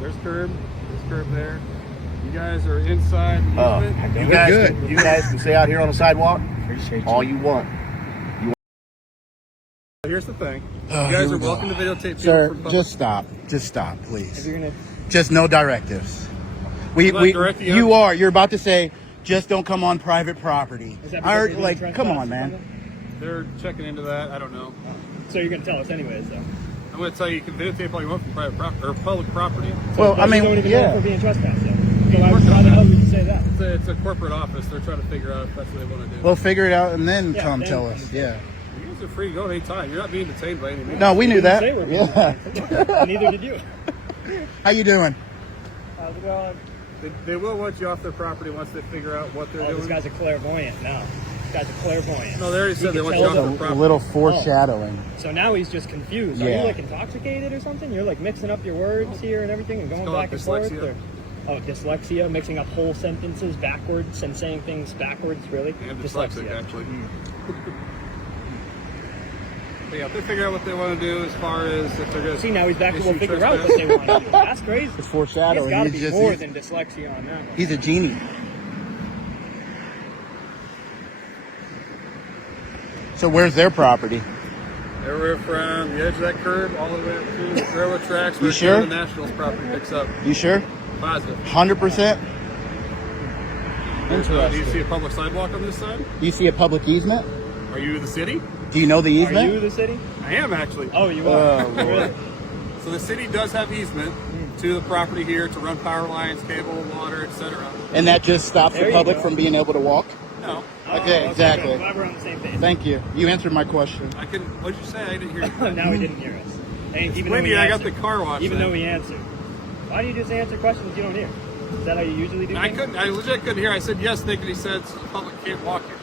There's curb. There's curb there. You guys are inside the easement. You guys can stay out here on the sidewalk all you want. Here's the thing. You guys are welcome to videotape people. Sir, just stop, please. If you're gonna, Just no directives. You're about to say, just don't come on private property. Is that I because heard, they're come on, trespassing? man. They're checking into that. I don't know. So you're gonna tell us anyways, though. I'm going to tell you can videotape all you want from private property or public property. Well, But I you mean, don't even know if yeah. we're being trespassed yet. So why the hell would you say that? It's a corporate office. They're trying to figure out if that's what they want to do. We'll figure it out and then Yeah, come then tell come us. tell Yeah. You guys are free to go anytime. You're not being detained by any means. No, we knew that. Say we're being Yeah. detained. Neither did you. How you doing? How's it going? They will want you off their property once they figure out what they're Oh, doing. this guy's a clairvoyant now. This guy's a clairvoyant. No, they already said they can want you tell off them. their A property. little foreshadowing. So now he's just confused. Are Yeah. you like intoxicated or something? You're like mixing up your words here and everything and going called back and forth? dyslexia. Oh, dyslexia, mixing up whole sentences backwards and saying things backwards, really? And dyslexic, actually. But yeah, if they figure out what they want to do as far as if they're going to See, now he's back to issue we'll figure out what they want to do. That's crazy. It's foreshadowing. He's got to He's be just- more he's- than dyslexia on that one. He's a genie. So where's their property? everywhere from the edge of that curb all the way up to the railroad tracks You where sure? the Nationals property picks up. You sure? Positive. 100%? Do you see Interesting. a public sidewalk on this side? Do you see a public easement? Are you the city? Do you know the Are easement? you the city? I am actually. Oh, you are. Oh, Lord. Really? So the city does have easement to the property here to run power lines, cable, water, etc. And that just stops There the you public go. from being able to walk? No, Okay, exactly. Good. Glad we're on the same page. Thank you. You answered my question. I couldn't. What did you say? I didn't hear you. Now he didn't hear us. And even though Maybe he I got answered, the car wash. even then. though he answered. Why do you just answer questions you don't hear? Is that how you usually do I things? couldn't. I legit couldn't hear. I said yes, Nick, and he said the public can't walk here.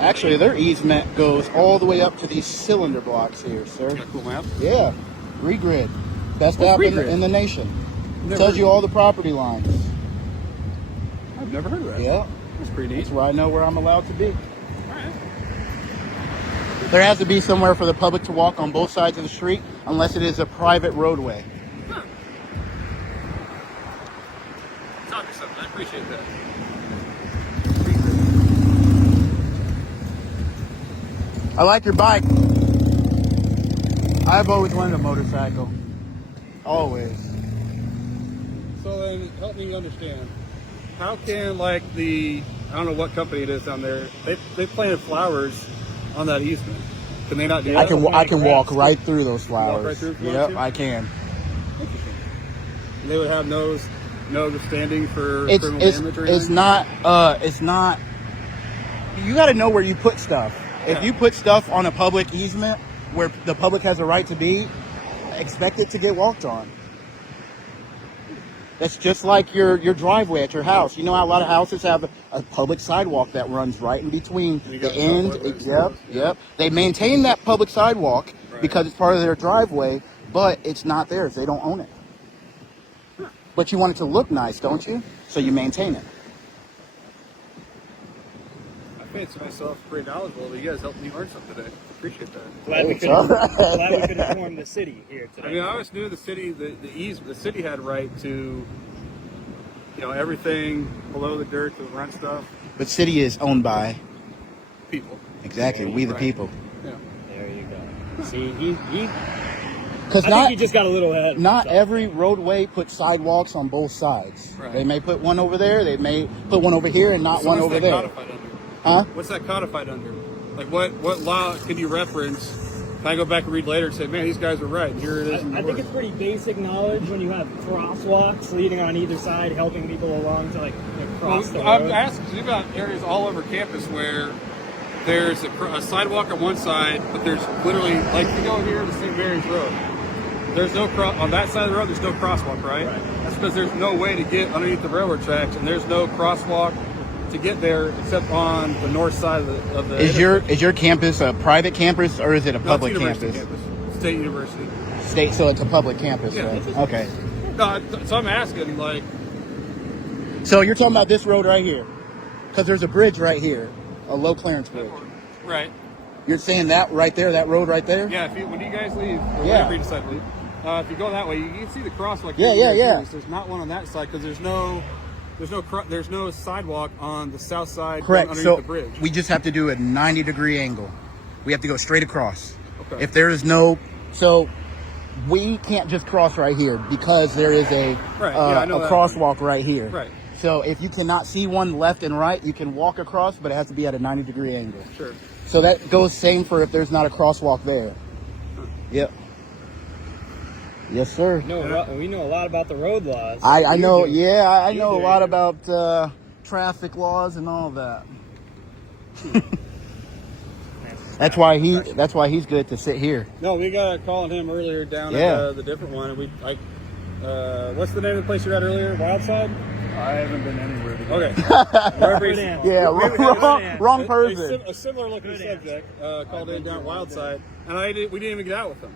Actually, their easement goes all the way up to these cylinder blocks here, sir. Got a cool map. Yeah. Regrid. Best What's app Regrid? in the nation. Never Tells heard you of all the property lines. I've never heard of that. Yeah. That's pretty neat. That's where I know where I'm allowed to be. All right. There has to be somewhere for the public to walk on both sides of the street unless it is a private roadway. Huh. Taught me something. I appreciate that. I like your bike. I've always wanted a motorcycle. Always. So then, help me understand. How can I don't know what company it is down there. They planted flowers on that easement. Can they not do I that? can walk right through those flowers. right through if you want Yep, to? I can. And they would have no standing for It's criminal it's damage or it's anything? not. You got to know where you put stuff. If Yeah. you put stuff on a public easement where the public has a right to be, expect it to get walked on. That's just like your driveway at your house. You know how a lot of houses have a public sidewalk that runs right in between You the got the end. sidewalk, Yep, yeah. yep. They maintain that public sidewalk Right. because it's part of their driveway, but it's not theirs. They don't own it. But you want it to look nice, don't you? So you maintain it. I fancy myself pretty knowledgeable, but you guys helped me learn something today. Appreciate that. Glad we It's could all right. glad we could inform the city here today. I mean, I always knew the city had right to, everything below the dirt to run stuff. But city is owned by People. exactly we the Right. people. There you go. See, he Because I think he just got a little ahead. of not himself. every roadway puts sidewalks on both sides. Right. They may put one over there. They may put one over here and not So one what's over that there. codified under? Huh? What's that codified under? Like what law can you reference? Can I go back and read later and say, man, these guys were right, and here it is in the I think book. it's pretty basic knowledge when you have crosswalks leading on either side, helping people along to cross the I'm road. asking, you've got areas all over campus where there's a sidewalk on one side, but there's literally, like you go here to St. Mary's Road. There's no on that side of the road. There's no crosswalk, right? That's because there's no way to get underneath the railroad tracks, and there's no crosswalk to get there except on the north side of the. Is your campus a private campus or is it a No, public it's university campus? State University. State, so it's a public campus. Yeah. Right? Okay. No, so I'm asking, So you're talking about this road right here, because there's a bridge right here, a low clearance bridge. right? You're saying that right there, that road right there? Yeah. When you guys leave, or Yeah. whenever you decide to leave, If you go that way, you can see the crosswalk. Yeah, here. yeah. There's not one on that side because there's no sidewalk on the south side. Correct. Underneath So the bridge. we just have to do a 90-degree angle. We have to go straight across. Okay. If there is no, so we can't just cross right here because there is a crosswalk right here. Right. So if you cannot see one left and right, you can walk across, but it has to be at a 90-degree angle. Sure. So that goes same for if there's not a crosswalk there. Yep. Yes, sir. No, we know a lot about the road laws. I know. do. Yeah, I know a do. lot about traffic laws and all that. That's why he's good to sit here. No, we got calling him earlier down Yeah. at the different one, and what's the name of the place you were at earlier? Wildside. I haven't been anywhere today. Okay. Wherever he's- Yeah, wrong a person. similar looking subject called in down at Wildside, and we didn't even get out with him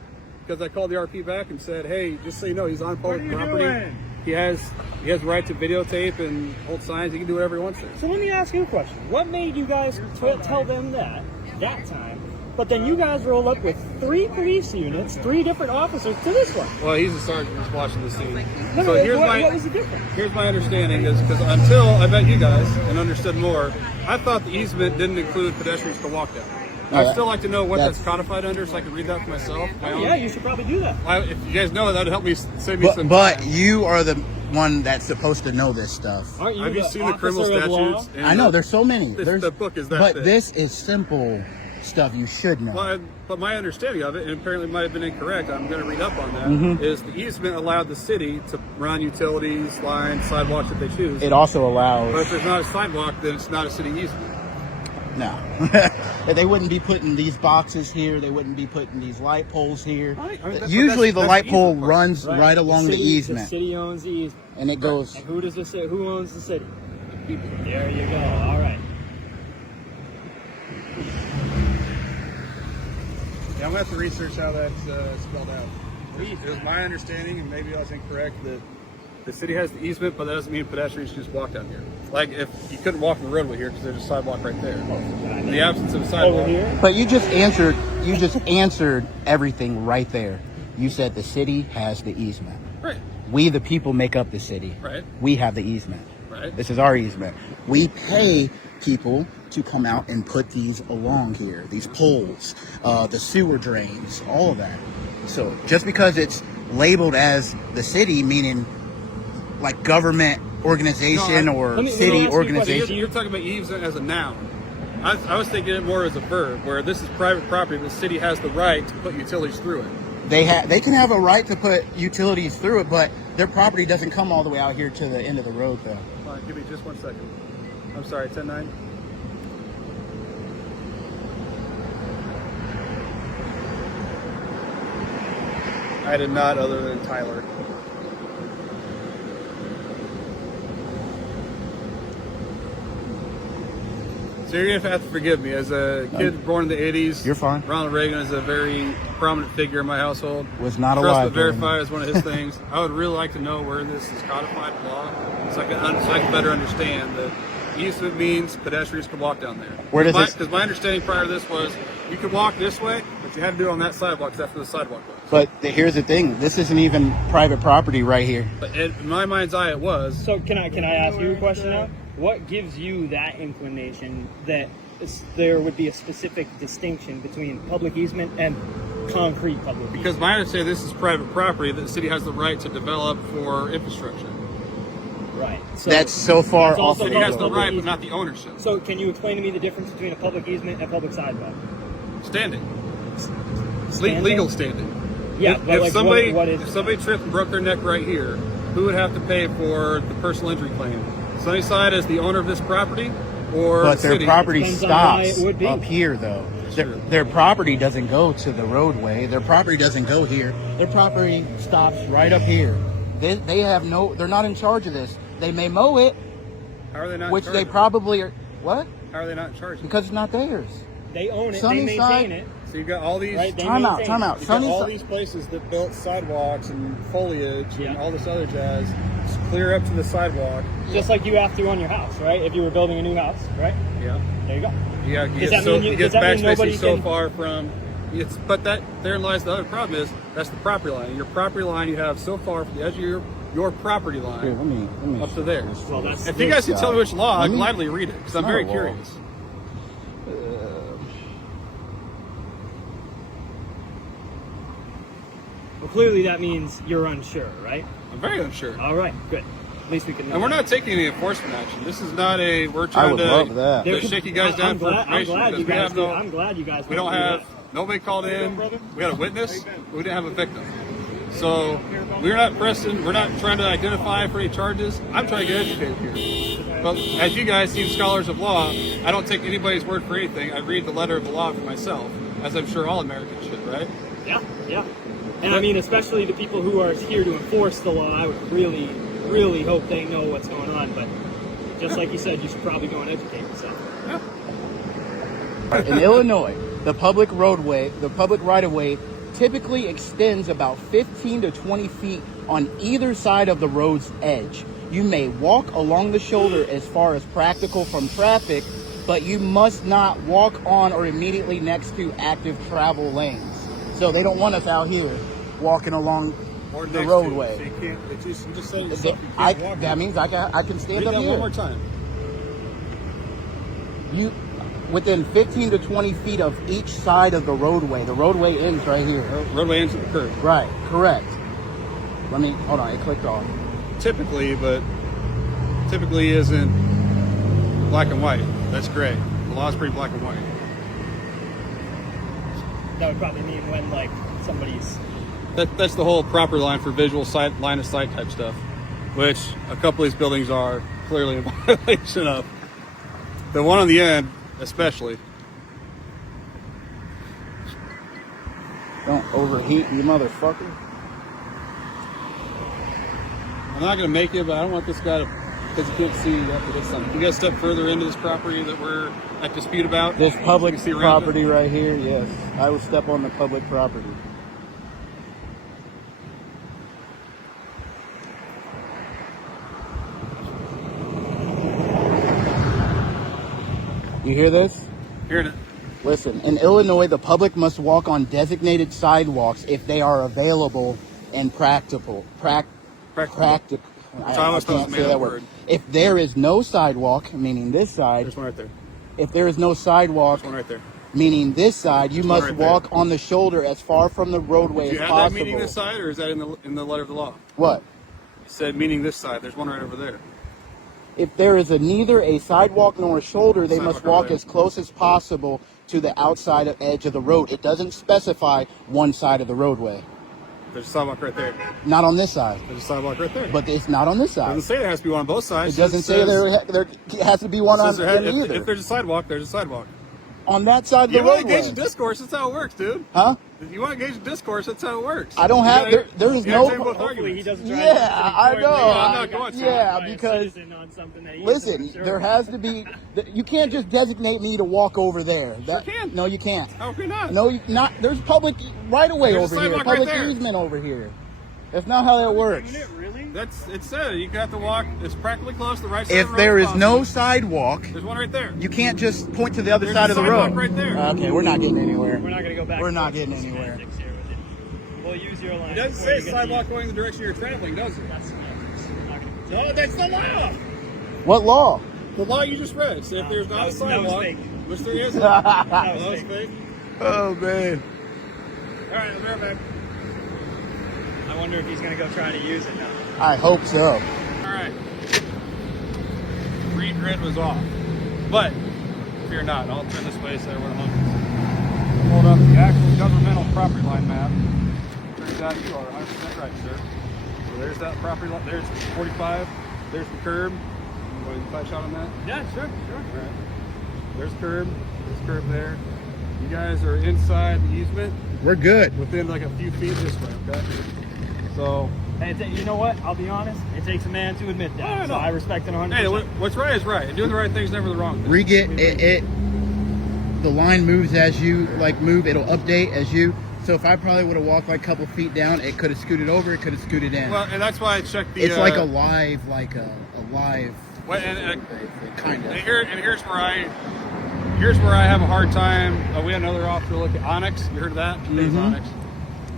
because I called the RP back and said, "Hey, just so you know, he's on public property. doing? He has the right to videotape and hold signs. He can do whatever he wants to." So let me ask you a question. What made you guys tell them that time, but then you guys rolled up with 3 police units, 3 different officers to this one? Well, he's a sergeant who's watching the scene. No, So what was the difference? Here's my understanding is because until I met you guys and understood more, I thought the easement didn't include pedestrians to walk down. I'd still like to know what that's codified under so I can read that for myself. Yeah, you should probably do that. If you guys know, that'd help me save me some But time. you are the one that's supposed to know this stuff. Aren't you Have you the seen the criminal officer of law? statutes? And I know there's so many. the book is that but thick. this is simple stuff you should know. But my understanding of it, and apparently might have been incorrect, I'm going to read up on that, Mm-hmm. is the easement allowed the city to run utilities, lines, sidewalks if they choose. It also But allows if there's not a sidewalk, then it's not a city easement. no. They wouldn't be putting these boxes here. They wouldn't be putting these light poles here. Right. I mean, Usually that's the light the pole easement part. runs right along the The easement, city owns the easement. and it goes. And who owns the city? People. There you go. All right. Yeah, I'm going to have to research how that's spelled out. It was my understanding, and maybe I was incorrect, that the city has the easement, but that doesn't mean pedestrians just walk down here. Like if you couldn't walk the roadway here because there's a sidewalk right there. In the absence of a sidewalk. Over here. But you just answered everything right there. You said the city has the easement. Right. We, the people, make up the city. Right. We have the easement. Right. This is our easement. We pay people to come out and put these along here, these poles, the sewer drains, all of that. So just because it's labeled as the city, meaning like government organization or let me city ask you a organization. question. You're talking about easement as a noun. I was thinking it more as a verb, where this is private property. The city has the right to put utilities through it. They can have a right to put utilities through it, but their property doesn't come all the way out here to the end of the road, though. Hold on, give me just 1 second. I'm sorry, 10-9. I did not, other than Tyler. So you're gonna have to forgive me. As a kid born in the '80s, You're fine. Ronald Reagan is a very prominent figure in my household. Was not Trust alive but during verify that. is one of his things. I would really like to know where this is codified in law, so I can better understand that easement means pedestrians can walk down there. Where does this? Because my understanding prior to this was you could walk this way, but you had to do it on that sidewalk. 'Cause that's where the sidewalk was. But here's the thing: this isn't even private property right here. But in my mind's eye, it was. So can I ask you a question now? What gives you that inclination that there would be a specific distinction between public easement and concrete public easement? Because my understanding, this is private property that the city has the right to develop for infrastructure. Right. So That's so far That's off also the The city has the public right, but easement. not the ownership. So can you explain to me the difference between a public easement and a public sidewalk? Standing. Standing? Legal standing. Yeah, If, but if like somebody what is if somebody tripped and broke their neck right here, who would have to pay for the personal injury claim? Sunnyside as the owner of this property, or But the their city? property Depends on why stops it would be. up here, though. Sure. Their property doesn't go to the roadway. Their property doesn't go here. Their property stops right up here. They have no. They're not in charge of this. They may mow it, How are they not? which in they charge of probably are. What? it? How are they not in charge? of it? Because it's not theirs. they own it, Sunnyside- they maintain it, So you've got all these. right? They Time out. maintain Time it. out. You've got all Sunnyside. these places that built sidewalks and foliage Yeah. and all this other jazz, just clear up to the sidewalk. Just like you have to on your house, right? If you were building a new house, right? Yeah. There you go. Yeah. Does that mean you- it gets does that back mean nobody spacing so can- far from But therein lies the other problem is that's the property line. Your property line you have so far from the edge of your property line Here, let me up to there. Well, that's If you guys can tell me which law, I'd me- gladly read it because I'm not very a law. curious. Well, clearly that means you're unsure, right? I'm very unsure. All right, good. At least we can know And we're that. not taking any enforcement action. This is not we're I trying would love to that. shake you guys down for information because we have no. I'm glad you guys. We don't went through have that. nobody called in. We had a witness. We didn't have a victim. So we're not pressing. We're not trying to identify for any charges. I'm trying to get educated here. But as you guys seem scholars of law, I don't take anybody's word for anything. I read the letter of the law for myself, as I'm sure all Americans should, right? Yeah, yeah. And I mean, especially the people who are here to enforce the law, I would really, really hope they know what's going on. But just like you said, you should probably go and educate yourself. In Illinois, the public right-of-way typically extends about 15 to 20 feet on either side of the road's edge. You may walk along the shoulder as far as practical from traffic, but you must not walk on or immediately next to active travel lanes. So they don't want us out here walking along Or the next roadway. To, so you can't. It's just, I'm just saying. Yourself, you can't walk That on. means I can stand Read up that here. one more time. You within 15 to 20 feet of each side of the roadway. The roadway ends right here. Roadway ends at the curb. Right, correct. Hold on, it clicked off. Typically isn't black and white. That's gray. The law's pretty black and white. That would probably mean when like somebody's. That's the whole proper line for visual sight, line of sight type stuff, which a couple of these buildings are clearly in violation of. The one on the end, especially. Don't overheat, you motherfucker. I'm not going to make it, but I don't want this guy to, because you can't see after this something. You got to step further into this property that we're at dispute about. This public You can see around property it. right here, yes. I will step on the public property. You hear this? Hearing it. Listen, in Illinois, the public must walk on designated sidewalks if they are available and practical. Practical. That's how I was supposed to make that word. If there is no sidewalk, meaning this side, There's one right there. if there is no sidewalk, There's one right there. meaning this side, you must right there. walk on the shoulder as far from the roadway Do you as have that possible. meaning this side, or is that in the letter of the law? What? It said meaning this side. There's one right over there. If there is neither a sidewalk nor a shoulder, they must Sidewalk over walk there. as close as possible to the outside edge of the road. It doesn't specify one side of the roadway. There's a sidewalk right there. Not on this side. There's a sidewalk right there. But it's not on this It side. doesn't say there has to be one on both sides. It doesn't say says- there has to be one it on says there them if, either. if there's a sidewalk, there's a sidewalk. On that side of the You want to engage roadway. in discourse, that's how it works, dude. Huh? If you want to engage in discourse, that's how it works. I don't have- there is you no- gotta take both Hopefully he arguments. doesn't try Yeah, to I know. I'm not going to. Yeah, because on something that he listen, isn't sure there about. has to be. You can't just designate me to walk over there. That, Sure can. No, you can't. How can you not? No, you not. There's public right away There's a over here. sidewalk right Public there. easement over here. That's not how that works. Isn't it really? That's it said. You got to walk as practically close to the right side If of the road there as is no possible. sidewalk, There's one right there. you can't just point to the other There's side a of the sidewalk road. right there. Okay, we're not getting anywhere. We're not going to go back. We're and not forth getting with anywhere. semantics here with it. We'll use your line. It doesn't before say you get sidewalk the- going the direction you're traveling, does it? That's semantics. We're not gonna- No, that's the law. What law? The law you just read. So if there's That not a was- that was sidewalk, fake. which there isn't, That that was was fake. fake. Oh man. All right, I'll be right back. I wonder if he's going to go try to use it now. I hope so. All right. Green grid was off, but fear not. I'll turn this way so everyone hungry. Hold up the actual governmental property line map. Turns out you are 100% right, sir. So there's that property line. There's 45. There's the curb. You want to flash out on that? Yeah, sure. All right. There's curb. There's curb there. You guys are inside the easement We're good. within like a few feet this way, okay? So, Hey, you know what? I'll be honest. It takes a man to admit that. I So know. I respect it 100%. hey, what's right is right. And doing the right thing is never the wrong thing. We get it. The line moves as you move. It'll update as you. So if I probably would have walked like a couple feet down, it could have scooted over. It could have scooted in. Well, and that's why I checked the. It's like a live, Well, kind and of. here's where here's where I have a hard time. We had another officer look at Onyx. You heard of that? Onyx.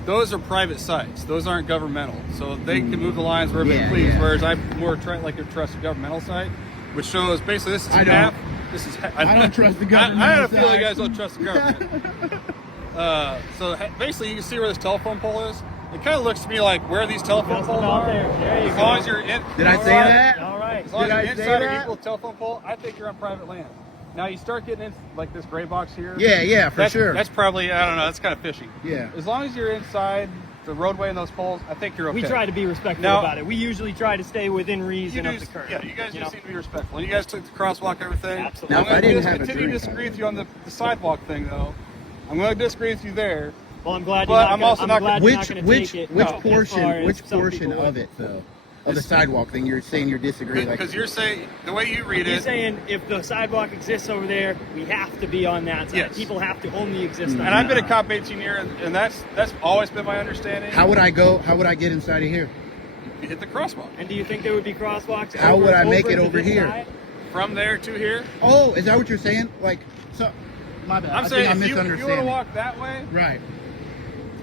Those are private sites. Those aren't governmental. So they can move the lines wherever they please. Yeah. Whereas I more like a trusted governmental site, which shows basically this is half. This is. I don't trust the government. I have a feeling you guys don't trust the government. So basically, you can see where this telephone pole is. It kind of looks to me like where these telephone poles are. As long as you're in. Did I say that? All right. As long Did as I you're say inside that? an equal telephone pole, I think you're on private land. Now you start getting in like this gray box here. Yeah, for sure. That's probably, I don't know, that's kind of fishy. Yeah. As long as you're inside the roadway and those poles, I think you're okay. We try to be respectful Now- about it. We usually try to stay within You reason do, of the curve. yeah, you guys do know? seem to be respectful. And you guys took the crosswalk and everything. Absolutely. Now, I'm if I going didn't to have a continue to drink- disagree with you on the sidewalk thing, though. I'm going to disagree with you there. Well, I'm glad But you're not I'm gonna, also I'm not glad gonna- you're not going to take it. which as far as some portion people of would. it though? Of the sidewalk thing, you're saying you're disagreeing. Because you're saying, the way you read You're it, saying if the sidewalk exists over there, we have to be on that side. Yes. People have to only exist on and that I've been a side. cop 18 years, and that's always been my understanding. How would I go? How would I get inside of here? You hit the crosswalk. And do you think there would be crosswalks? How would I make it to over this here? side? From there to here. Oh, is that what you're saying? Like, so, my bad. I'm I saying think I'm if you want to misunderstanding. walk that way, Right.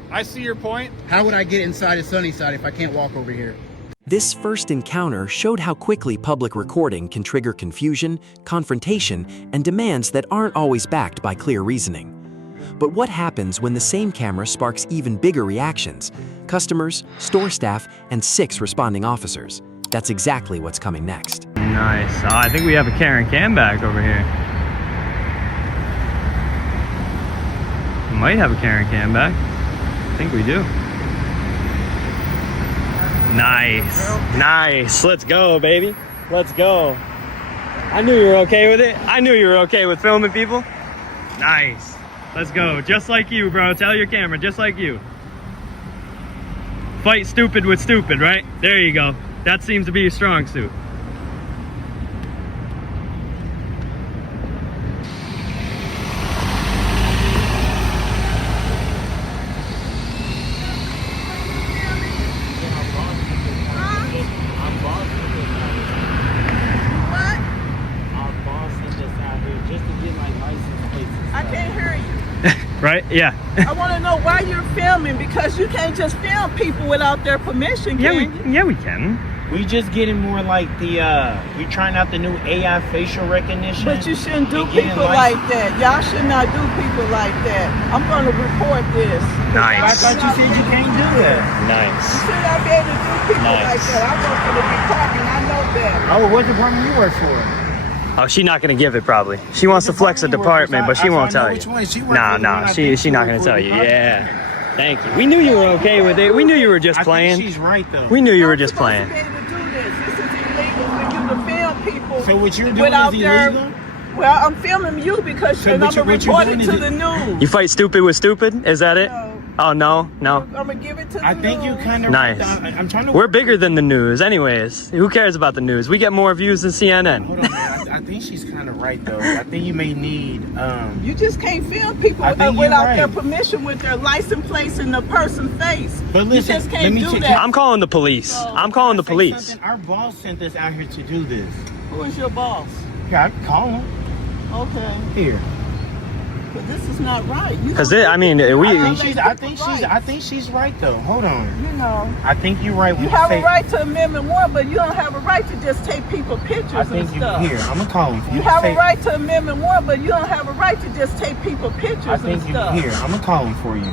I see your point. How would I get inside of Sunnyside if I can't walk over here? This first encounter showed how quickly public recording can trigger confusion, confrontation, and demands that aren't always backed by clear reasoning. But what happens when the same camera sparks even bigger reactions? Customers, store staff, and 6 responding officers. That's exactly what's coming next. Nice. I think we have a Karen cam back over here. Might have a Karen cam back. I think we do. Nice. Nice. Let's go, baby. Let's go. I knew you were okay with it. I knew you were okay with filming people. Nice. Let's go. Just like you, bro. Tell your camera, just like you. Fight stupid with stupid, right? There you go. That seems to be your strong suit. I can't hear you. Right? Yeah. I want to know why you're filming, because you can't just film people without their permission, can you? We can. We just getting more like the we trying out the new AI facial recognition. But you shouldn't do and getting people like that. Y'all should not do people like that. I'm going to report this. I Nice. thought you said you can't do that. You Nice. should not be able to do people Nice. like that. I work for the department. I know that. Oh, what department you work for? Oh, she's not gonna give it probably. She wants to flex a department, but she won't tell you. Nah, she's not gonna tell you. Yeah. Thank you. We knew you were okay with it. We knew you were just I playing. think she's right though. We knew you were You're just supposed playing. to be able to do this. This is illegal for you to film people. So what you're doing without is their. illegal? Well, I'm filming you because So and I'm what gonna you're report doing it is to it- the news. You fight stupid with stupid? Is that it? No. Oh no, no. I'm gonna give it to the I think you news. kind of Nice. I'm trying to. We're bigger than the news, anyways. Who cares about the news? We get more views than CNN. Hold on, man. I think she's kind of right though. I think you may need. You just can't film people I think you're without their right. permission with their license plates in the person's face. But listen, you just let can't me do check- that. I'm calling the police. I'm calling the Say police. something. Our boss sent us out here to do this. Who is your boss? Yeah, I can call him Okay, here. but this is not right. Because I mean, I we. think she's right though. Hold on. You know, I think you're right. you have a right to Amendment 1, but you don't have a right to just take people pictures I think and you stuff. here. I'm gonna call him. You have a right to Amendment 1, but you don't have a right to just take people pictures I think and you stuff. here. I'm gonna call him for you.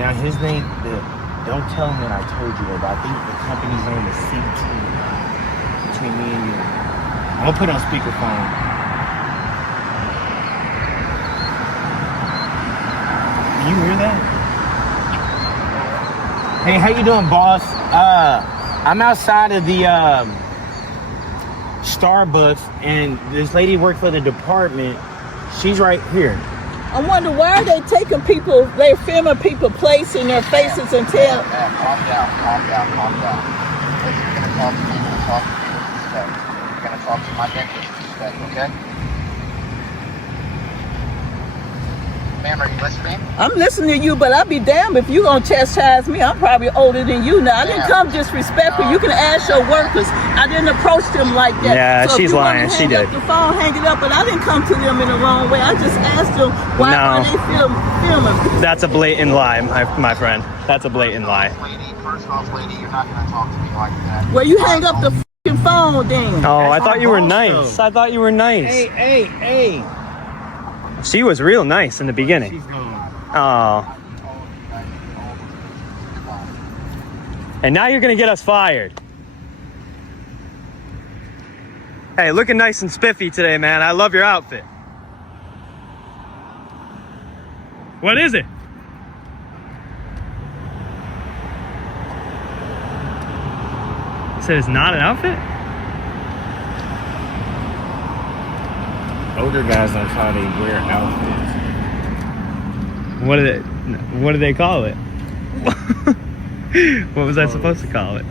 Now his name. Don't tell him that I told you, but I think the company's name is CT. Between me and you, I'm gonna put it on speakerphone. Can you hear that? Hey, how you doing, boss? I'm outside of the Starbucks, and this lady worked for the department. She's right here. I wonder why are they taking people, they're filming people placing their faces and tell. Calm down. If you're gonna talk to me, you're gonna talk to me with respect. You're gonna talk to my dentist with respect, okay? Ma'am, are you listening? I'm listening to you, but I'll be damned if you gonna chastise me. I'm probably older than you now. I didn't come disrespectful. You can ask your workers. I didn't approach them like that. Yeah, so if she's you wanna lying. She hang did. up the phone, hang it up, but I didn't come to them in the wrong way. I just asked them why are they filming. That's a blatant lie, my friend. That's a blatant lie. First off, lady, you're not going to talk to me like that. Well, you hang up the f***ing phone then. Oh, I That's thought my you were boss, nice. though. I thought you were nice. Hey. She was real nice in the beginning. She's gone. Oh. And now you're gonna get us fired. Hey, looking nice and spiffy today, man. I love your outfit. What is it? You said it's not an outfit? Older guys don't try to wear outfits. What do they call it? What was I supposed to call it?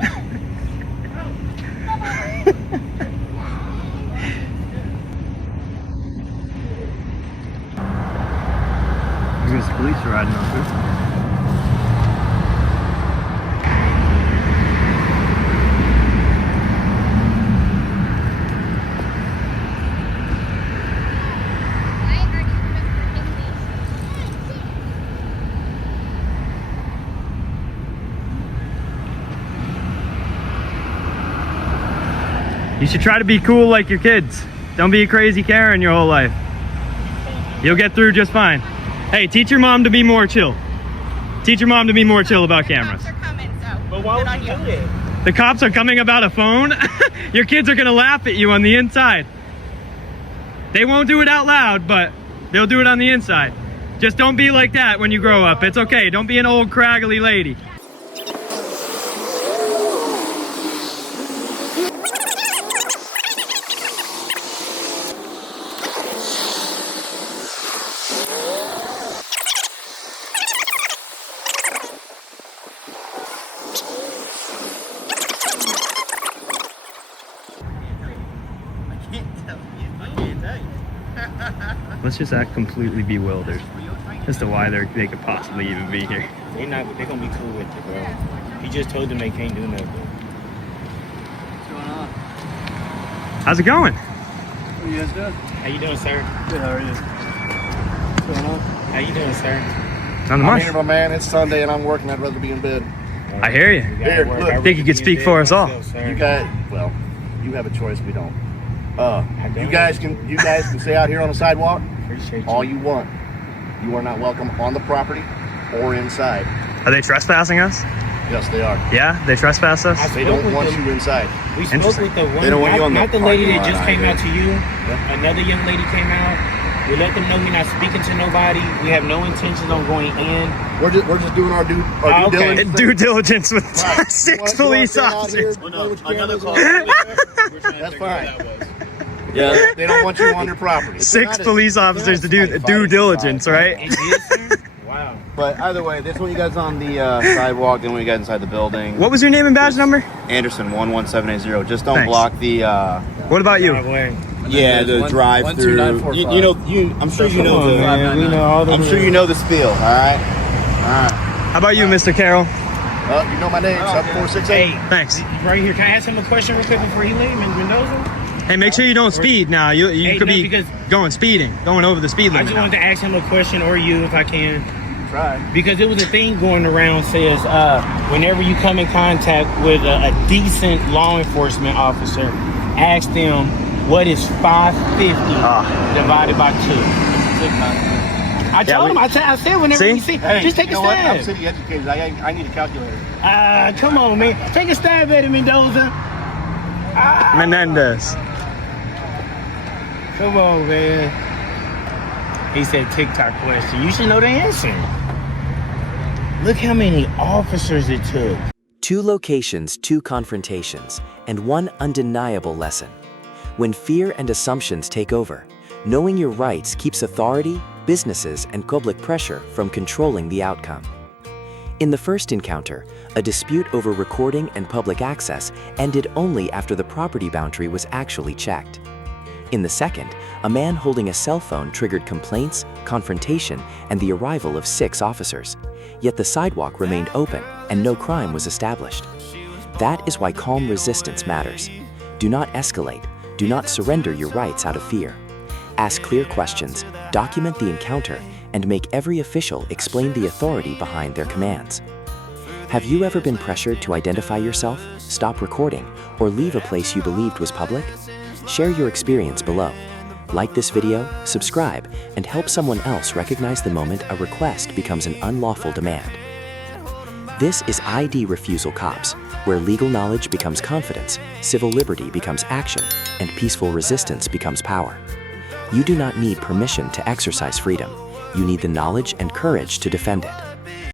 There's police riding up here. You should try to be cool like your kids. Don't be a crazy Karen your whole life. You'll get through just fine. Hey, teach your mom to be more chill. Teach your mom to be more chill about cameras. But why would you do that? The cops are coming about a phone? Your kids are gonna laugh at you on the inside. They won't do it out loud, but they'll do it on the inside. Just don't be like that when you grow up. It's okay. Don't be an old craggly lady. Let's just act completely bewildered as to why they could possibly even be here. They're gonna be cool with it, bro. He just told them they can't do nothing. How's it going? What are you guys doing? How you doing, sir? Good, how are you? What's going on? How you doing, sir? Not I'm much. here, my man. It's Sunday and I'm working. I'd rather be in bed. I hear you. Here, look. I think you could speak for us all. You guys, well, you have a choice. We don't. You guys can stay out here on the sidewalk Appreciate you. all you want. You are not welcome on the property or inside. Are they trespassing us? Yes, they are. Yeah, they trespass us? They don't want you inside. We spoke Interesting. with the one, They don't want you on the not the lady that parking just lot came either. out to you. Another young lady came out. We let them know we're not speaking to nobody. We have no intentions on going in. We're just doing our due Okay. diligence. Due diligence with Right. six You wanna police stay out here, officers. play with your Another cameras call. on? That's fine. Yeah, they don't want you on their property. It's Six not a- police it's not officers a to do fight, due fight, diligence, fight. right? It is, sir? Wow. But either way, this one you guys on the sidewalk, then when you got inside the building. What was your name and badge number? Anderson 11780. Just don't Thanks. block the What about you? Driveway. the drive through. 12945. You know, I'm sure you know the. We know all the I'm sure you know the spiel. All right. How about you, Mr. Carroll? You know my name, 7468. Hey, Thanks. right here. Can I ask him a question real quick before he leaves, Ms. Mendoza? Hey, make sure you don't speed now. You Hey, could no, be because- going over the speed I limit just now. wanted to ask him a question, or you, if I can. Try. Because there was a thing going around says whenever you come in contact with a decent law enforcement officer, ask them what is 550 divided by 2. I told him. I said whenever See? we see, Hey, just take you a know what? I'm stab. city educated. I need a calculator. Come on, man, take a stab at it, Mendoza. Menendez. Come on, man. He said TikTok question. You should know the answer. Look how many officers it took. 2 locations, 2 confrontations, and 1 undeniable lesson. When fear and assumptions take over, knowing your rights keeps authority, businesses, and public pressure from controlling the outcome. In the first encounter, a dispute over recording and public access ended only after the property boundary was actually checked. In the second, a man holding a cell phone triggered complaints, confrontation, and the arrival of 6 officers. Yet the sidewalk remained open and no crime was established. That is why calm resistance matters. Do not escalate. Do not surrender your rights out of fear. Ask clear questions, document the encounter, and make every official explain the authority behind their commands. Have you ever been pressured to identify yourself, stop recording, or leave a place you believed was public? Share your experience below. Like this video, subscribe, and help someone else recognize the moment a request becomes an unlawful demand. This is ID Refusal Cops, where legal knowledge becomes confidence, civil liberty becomes action, and peaceful resistance becomes power. You do not need permission to exercise freedom. You need the knowledge and courage to defend it.